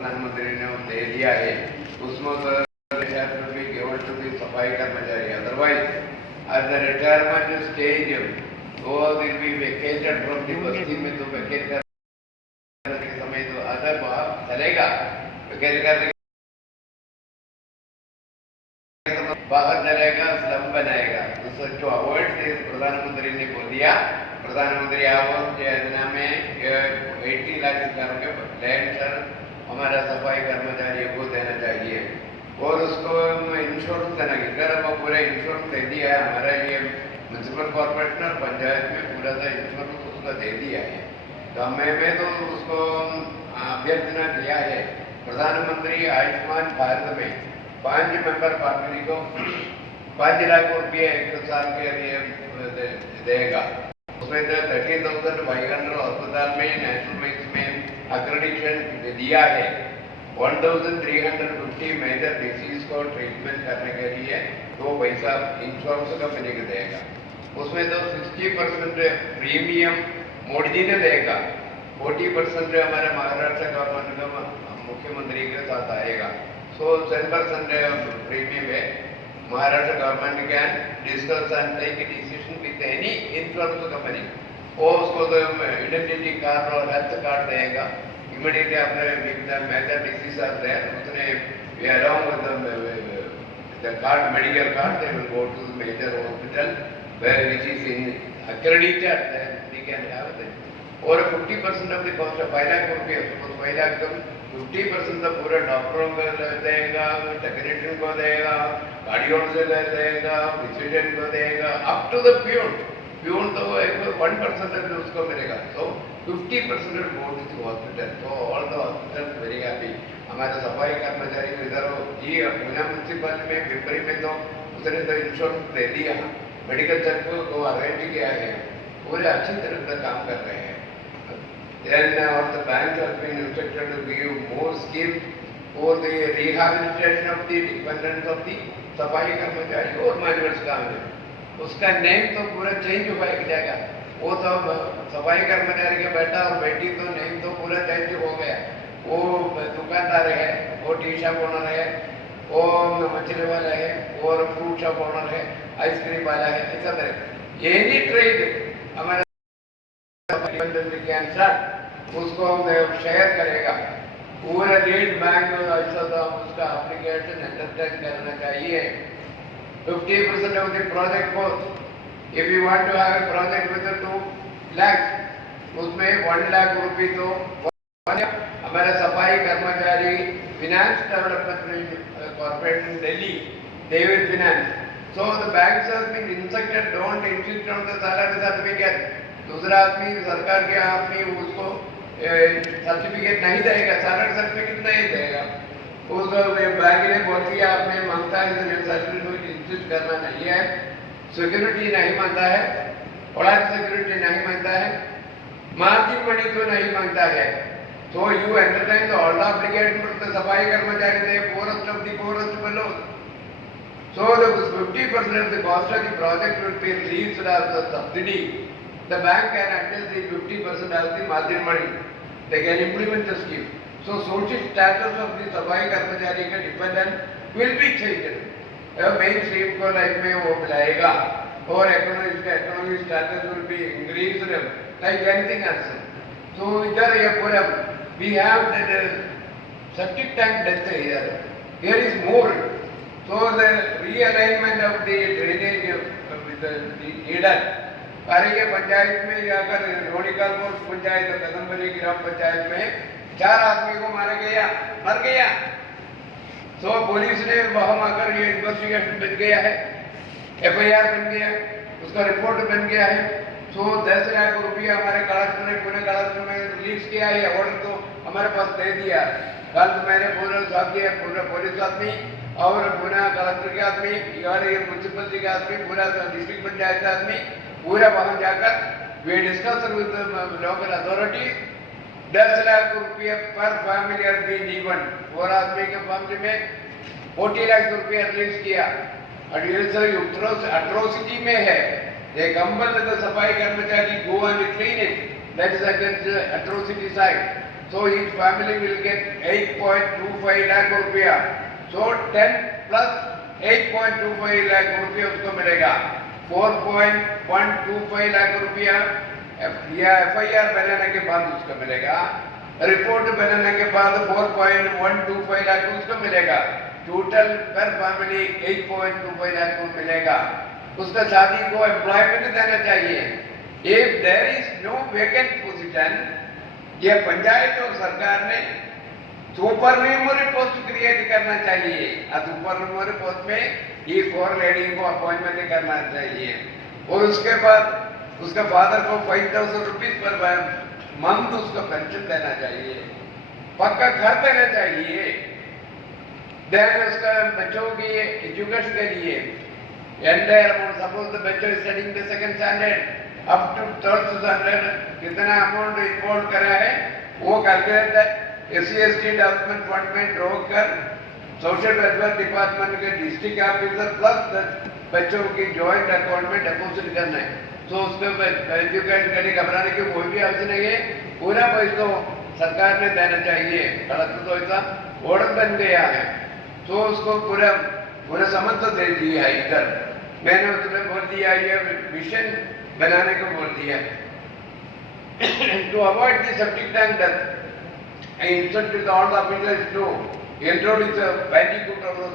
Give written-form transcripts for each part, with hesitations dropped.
प्रधानमंत्री ने दे दिया है, उसमें सफाई कर्मचारी, otherwise at the retirement stage, will be vacated from the बस्ती में तो वैकेट करने के समय तो अदर चलेगा, वैकेट करने बाहर चलेगा, स्लम बनाएगा। तो टू अवॉइड दिस प्रधानमंत्री ने बोल दिया, प्रधानमंत्री आवास योजना में 80 लाख के लैंड सर हमारा सफाई कर्मचारियों को देना चाहिए और उसको इंश्योरेंस देना, इधर वो पूरा इंश्योरेंस दे दिया है। हमारा ये म्यूनसिपल कॉर्पोरेशन और पंचायत में पूरा सा इंश्योरेंस उसका दे दिया है। तो मैं तो उसको अभ्यर्थना किया है, प्रधानमंत्री आयुष्मान भारत में 5 मेंबर फैमिली को 5 लाख रुपये 1 साल के लिए देगा। उसमें 30,500 अस्पताल में नेशनल वाइज में अक्रेडिटेशन दिया है। 1,350 मेजर डिसीज को ट्रीटमेंट करने के लिए 2 पैसा इंश्योरेंस कंपनी को देगा। उसमें तो 60% प्रीमियम मोदी जी ने देगा, 40% हमारे महाराष्ट्र गवर्नमेंट का मुख्यमंत्री के साथ आएगा। So 10% premium है, Maharashtra government can discuss and take a decision with any insurance company. वो उसको तो आइडेंटिटी कार्ड और हेल्थ कार्ड देगा, इमीडिएटली अपने मेजर डिसीज आते हैं उसने along with the card, medical card, they will go to the major hospital where which is in accredited, then they can have it. और 50% of the cost of 5 लाख रुपये, 5 लाख तो 50% तो पूरे डॉक्टरों को देगा, टेक्नीशियन को देगा, कार्डियोलॉजिस्ट देगा, फिजिशियन को देगा, अप टू द प्यून तो 1% उसको मिलेगा। तो 50% गो टू हॉस्पिटल। तो all the hospital very happy. हमारे सफाई कर्मचारी को इधर ये पुणे म्यूनसिपल में पिपरी में तो उसने तो इंश्योरेंस दे दिया, मेडिकल चेकअप को अरेंज किया है, पूरे अच्छी तरह से काम कर रहे हैं। Then the bank has been instructed to give more schemes for the rehabilitation of the dependents of the सफाई कर्मचारी और मैनेजर्स काम है। उसका नेम तो पूरा चेंज हो जाएगा। वो तो सफाई कर्मचारी का बेटा और बेटी तो नेम तो पूरा चेंज हो गया। वो दुकानदार है, वो टी शॉप ओनर है, वो मछली वाला है, और फ्रूट शॉप ओनर है, आइसक्रीम वाला है, ऐसा तरह एनी ट्रेड हमारे उसको शेयर करेगा। पूरा लीड बैंक ऐसा तो उसका एप्लीकेशन एंटरटेन करना चाहिए। 50% of the project cost, if you want to have a project with 2 lakhs, उसमें 1 लाख रुपये तो हमारे सफाई कर्मचारी finance development corporation Delhi, they will finance. So the banks have been instructed, don't insist on the salary certificate. दूसरा आदमी सरकार के आदमी उसको सर्टिफिकेट नहीं देगा, सैलरी सर्टिफिकेट नहीं देगा। उसको बैंक ने बोल दिया आपने मांगता है सर्टिफिकेट इंसिस्ट करना नहीं है, सिक्योरिटी नहीं मांगता है, प्रोडक्ट सिक्योरिटी नहीं मांगता है, मार्जिन मनी तो नहीं मांगता है। So you entertain the all obligation for the सफाई कर्मचारी they poorest of the poorest below. So the 50% of the cost of the project will be released as the subsidy. The bank can adjust the 50% as the margin money. They can implement the scheme. So social status of the सफाई कर्मचारी के dependent will be changed. Main stream को लाइफ में वो मिलाएगा और economic status will be increased like anything else. So इधर ये पूरा we have the septic tank death here. Here is more. So the realignment of the drainage with the needed. अरे ये पंचायत में जाकर रोडिकालपुर पंचायत कदमबरी ग्राम पंचायत में 4 आदमी को मर गया। तो पुलिस ने वहां आकर ये इन्वेस्टिगेशन बन गया है, FIR बन गया, उसका रिपोर्ट बन गया है। तो 10 लाख रुपया हमारे कलेक्टर ने पुणे कलेक्टर में रिलीज किया है, ऑर्डर तो हमारे पास दे दिया। कल मैंने पूरा साथ दिया, पूरा पुलिस आदमी और पुणे कलेक्टर के आदमी और ये म्यूनसिपलिटी के आदमी, पूरा डिस्ट्रिक्ट पंचायत का आदमी पूरा वहां जाकर वे discuss with local authority. 10 lakh रुपये पर फैमिली आर बीन गिवन। 4 आदमी के फैमिली में 40 लाख रुपया रिलीज किया। और ये सब अट्रोसिटी में है। ये कंपल सफाई कर्मचारी go and clean it, that is against atrocity side. So each family will get 8.25 lakh रुपया. So 10 plus 8.25 lakh रुपया उसको मिलेगा. 4.125 लाख रुपया या FIR बनाने के बाद उसको मिलेगा. रिपोर्ट बनाने के बाद 4.125 लाख उसको मिलेगा. टोटल पर फैमिली 8.25 लाख को मिलेगा. उसका शादी को एम्प्लॉयमेंट देना चाहिए. If there is no vacant position, ये पंचायत और सरकार ने सुपरन्यूमरी पोस्ट क्रिएट करना चाहिए. सुपरन्यूमरी पोस्ट में ये 4 लेडी को अपॉइंटमेंट करना चाहिए. और उसके बाद उसका फादर को 5,000 रुपीज पर मंथ उसको पेंशन देना चाहिए. पक्का घर देना चाहिए. देन उसका बच्चों की एजुकेशन के लिए एंटायर अमाउंट, सपोज द बच्चों studying the second standard up to third standard कितना अमाउंट इन्वॉल्व करा है वो कैलकुलेट SC/ST डेवलपमेंट फंड में ड्रॉ कर सोशल वेलफेयर डिपार्टमेंट के डिस्ट्रिक्ट ऑफिसर प्लस बच्चों की जॉइंट अकाउंट में डिपॉजिट करना है. तो उसको एजुकेट करने घबराने की कोई भी आवश्यक नहीं है. पूरा पैसा सरकार ने देना चाहिए. कलेक्टर तो ऐसा ऑर्डर बन गया है. तो उसको पूरा समझ तो दे दिया है. इधर मैंने उसमें बोल दिया ये मिशन बनाने को बोल दिया. To avoid the septic tank death, I instructed all the officers to introduce a bandicoot or the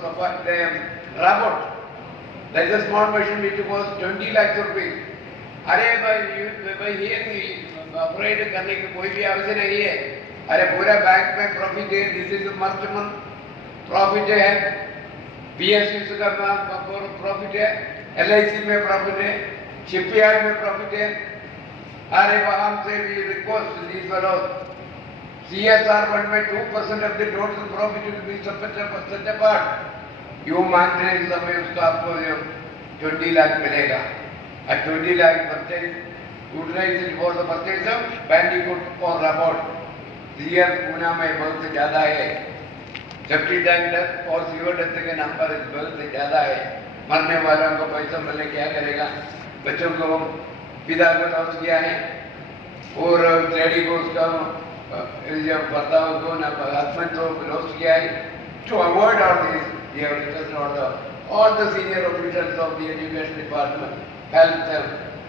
robot. There is a small machine which costs 20 lakhs rupees. अरे भाई ये ऑपरेट करने की कोई भी आवश्यक नहीं है. अरे पूरा बैंक में प्रॉफिट है. This is must month profit है. PSU का प्रॉफिट है. LIC में प्रॉफिट है. शिपयार्ड में प्रॉफिट है. अरे वहां से भी request these fellows CSR fund में 2% of the total profit will be such apart. You मान रहे इस समय उसका आपको 20 लाख मिलेगा. At 20 lakh purchase, utilize it for the purchase of bandicoot or robot. Here Poona में बहुत ज्यादा है. सेफ्टी टैंक डेथ और सीवर डेथ के नंबर बहुत ज्यादा है. मरने वालों को पैसा मिलने क्या करेगा. बच्चों को पिता को लॉस किया है और लेडी को उसका पता को ना हस्बैंड को लॉस किया है. To avoid all this, we have requested all the senior officials of the education department, health,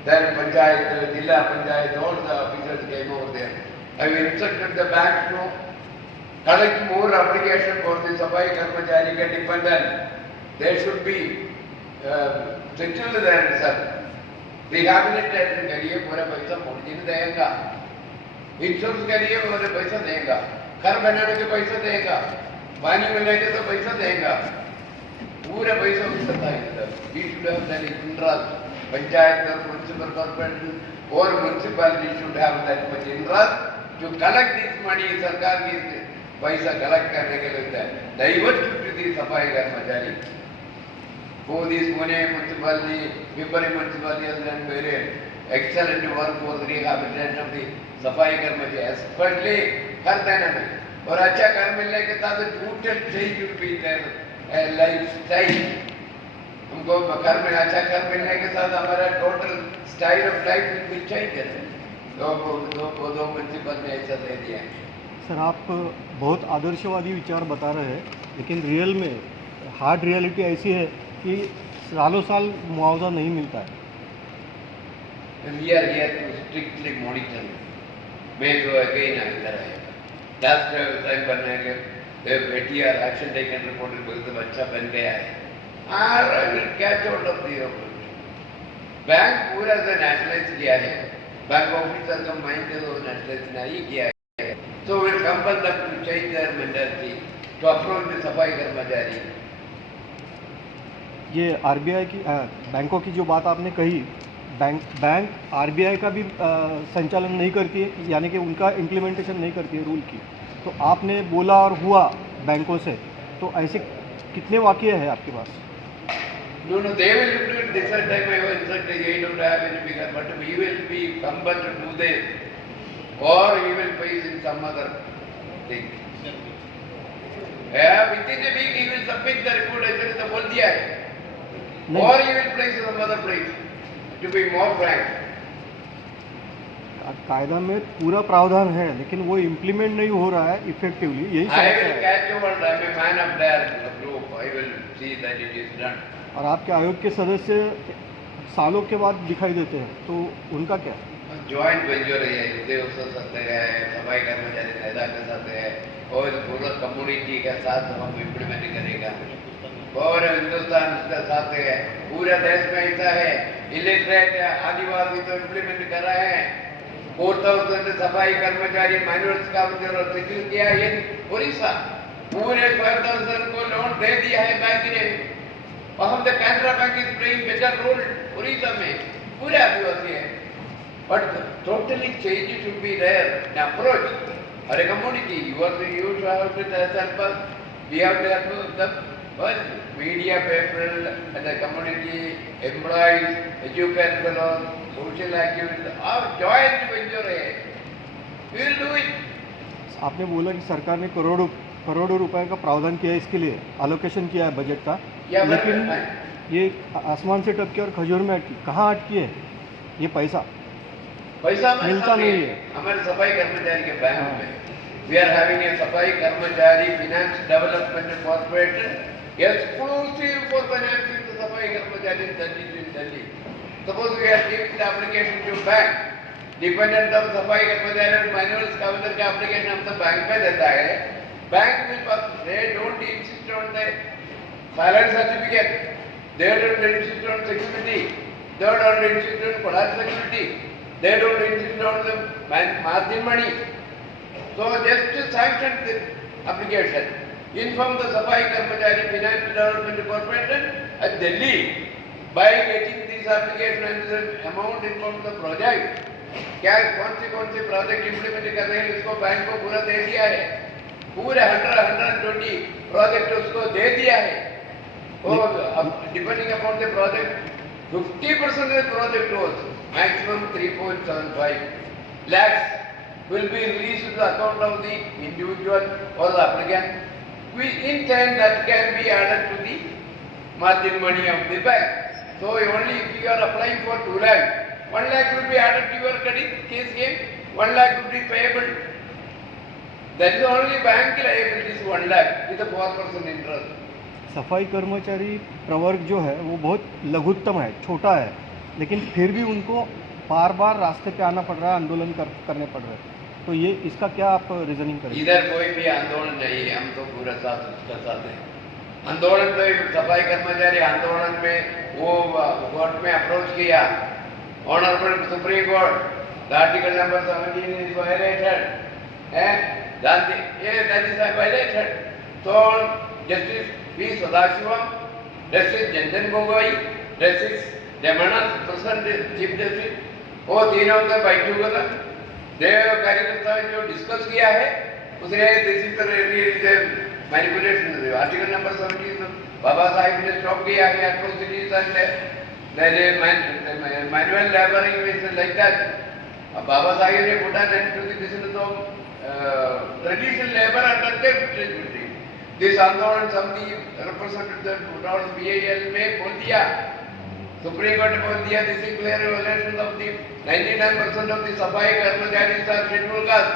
then panchayat, Jilla Panchayat, all the officers came over there. I have instructed the bank to collect more application for the Safai Karmachari dependent. They should be settled there, sir. Rehabilitation के लिए पूरा पैसा मुझे देगा. इंश्योरेंस के लिए पूरा पैसा देगा. घर बनाने के पैसा देगा. पानी मिलने के तो पैसा देगा. पूरा पैसा उसका है. We should have that interest. Panchayat or municipal corporation or municipality should have that much interest to collect this money. सरकार की पैसा कलेक्ट करने के लिए डाइवर्ट टू दी सफाई कर्मचारी. For this Pune municipality, Pipari municipality has done very excellent work for the rehabilitation of the सफाई कर्मचारी. Expertly कर देना है. और अच्छा घर मिलने के साथ total change should be their lifestyle. हमको घर में अच्छा घर मिलने के साथ हमारा total style of life will be change. दो म्युनिसिपल ने ऐसा दे दिया. सर आप बहुत आदर्शवादी विचार बता रहे हैं, लेकिन रियल में हार्ड रियलिटी ऐसी है कि सालों साल मुआवजा नहीं मिलता है. We are here to strictly monitor. मैं जो अगेन अंदर है लास्ट टाइम बनने के बेटिया एक्शन टेकन रिपोर्ट बहुत अच्छा बन गया है. क्या छोड़ सकती हो. बैंक पूरा से नेशनलाइज किया है. बैंक ऑफिसर का माइंड तो नेशनलाइज नहीं किया है. So we will compel them to change their mentality to approach the सफाई कर्मचारी. ये RBI की बैंकों की जो बात आपने कही, बैंक RBI का भी संचालन नहीं करती है, यानी कि उनका इम्प्लीमेंटेशन नहीं करती है रूल की. तो आपने बोला और हुआ बैंकों से, तो ऐसे कितने वाक़ये हैं आपके पास? No, they will implement this time. I was instructed they don't have any bigger, but we will be compelled to do this, or we will face in some other thing. Within a week he will submit the report. ऐसे तो बोल दिया है. Or he will place in some other place. To be more frank. कायदा में पूरा प्रावधान है लेकिन वो इम्प्लीमेंट नहीं हो रहा है इफेक्टिवली, यही I समस्या will है। catch over. I'm a man of their group. I will see that it is done. और आपके आयोग के सदस्य सालों के बाद दिखाई देते हैं, तो उनका क्या? ज्वाइंट वेंचर है, उद्योग सकते हैं, सफाई कर्मचारी पैदा कर सकते हैं और पूरा कम्युनिटी के साथ हम इम्प्लीमेंट करेगा और हिंदुस्तान उसका साथ है। पूरे देश में ऐसा है, इलिटरेट आदिवासी तो इम्प्लीमेंट कर रहे हैं। 4000 सफाई कर्मचारी मैनुअल्स का जरूरत शेड्यूल किया है उड़ीसा, पूरे 5000 को लोन दे दिया है बैंक ने। और हम the Canara bank is playing better role Orissa में, पूरे आदिवासी है। But totally change should be there in approach. Or a community, you should have to help us. We have to help them. But media people and the community, employees, educated fellows, social activities, our joint venture है. We will do it. आपने बोला कि सरकार ने करोड़ों रुपए का प्रावधान किया है, इसके लिए एलोकेशन किया है बजट का, लेकिन ये आसमान से टपके और खजूर में अटकी, कहाँ अटकी है ये पैसा? पैसा मिलता नहीं है हमारे सफाई कर्मचारी के बैंक में। We are having a Safai Karmachari finance development corporation exclusive for financing the Safai Karmachari in Delhi. Suppose we are giving the application to bank, dependent of Safai Karmachari मैनुअल्स का अंदर का एप्लीकेशन हम तो बैंक में देता है। Bank will they don't insist on the silent certificate, they don't insist on security, they don't insist on collateral security, they don't insist on the margin money. So just to sanction the application, inform the Safai Karmachari Finance Development Corporation at Delhi by getting this application and the amount inform the project. क्या कौन सी project implement कर रहे हैं, उसको बैंक को पूरा दे दिया है, पूरे 120 प्रोजेक्ट उसको दे दिया है। और depending upon the project 50% of the project was maximum 3.75 lakhs will be released to the account of the individual or the applicant. We intend that can be added to the margin money of the bank. So only if you are applying for 2 lakh, 1 lakh will be added to your credit case game, 1 lakh will be payable. That is only bank liability is 1 lakh with a 4% interest. सफाई कर्मचारी प्रवर्ग जो है वो बहुत लघुत्तम है, छोटा है, लेकिन फिर भी उनको बार बार रास्ते पे आना पड़ रहा है, आंदोलन करने पड़ रहे हैं। तो ये इसका क्या आप रीजनिंग करेंगे? इधर कोई भी आंदोलन नहीं है, हम तो पूरा साथ उसका साथ है। आंदोलन तो सफाई कर्मचारी आंदोलन में वो कोर्ट में अप्रोच किया, honourable supreme court, the article number 17 is violated that is violated. So Justice P. Sadashivam, Justice Janjan Gogoi, Justice Ramana, present Chief Justice, वो तीनों का बैठ टुगेदर देव कार्यकर्ता जो डिस्कस किया है उसने this is the manipulation article number 17 Baba Sahib ने स्टॉप किया है atrocities and manual laboring is like that. Baba Sahib ने put an end to the business of traditional labour under this आंदोलन समिति रिप्रेजेंटेटिव टोटल बीएल में बोल दिया, सुप्रीम कोर्ट ने बोल दिया this is clear violation of the 99% of the Safai कर्मचारीज are scheduled caste,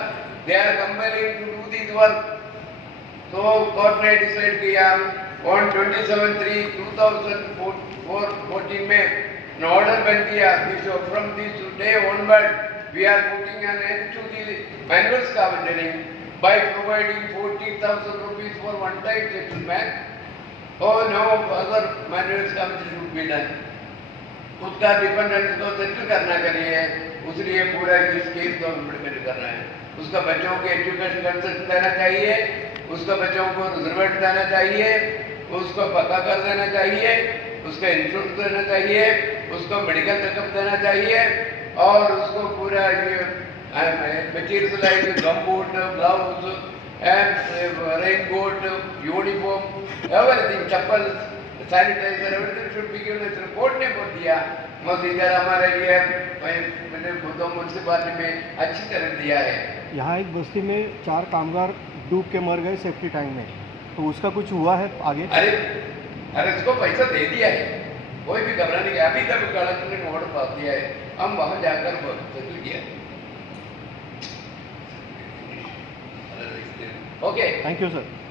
they are compelling to do this work. तो कोर्ट ने डिसाइड किया ऑन 27/3/2014 में ऑर्डर बन किया from this day onward we are putting an end to the manual scavenging by providing 40,000 rupees for one time settlement. Oh no, other manual scavenging should be done. उसका डिपेंडेंस को सेटल करना चाहिए, उसलिए पूरा स्कीम को इम्प्लीमेंट कर रहे हैं। उसका बच्चों के एजुकेशन कंसेशन देना चाहिए, उसका बच्चों को रिजर्वेट देना चाहिए, उसको पक्का कर देना चाहिए, उसका इंश्योरेंस देना चाहिए, उसको मेडिकल चेकअप देना चाहिए और उसको पूरा material like gumboot, gloves and raincoat, uniform, everything, chappal, sanitiser, everything should be given. इस रिपोर्ट ने बोल दिया, बस इधर हमारे लिए मैंने दो म्यूनसिपालिटी में अच्छी तरह दिया है। यहाँ एक बस्ती में 4 कामगार डूब के मर गए सेफ्टी टैंक में, तो उसका कुछ हुआ है आगे? अरे उसको पैसा दे दिया है, कोई भी घबराने की, अभी तक कलेक्टर ने ऑर्डर पास दिया है, हम वहाँ जाकर सेटल किया। Okay. Thank you sir.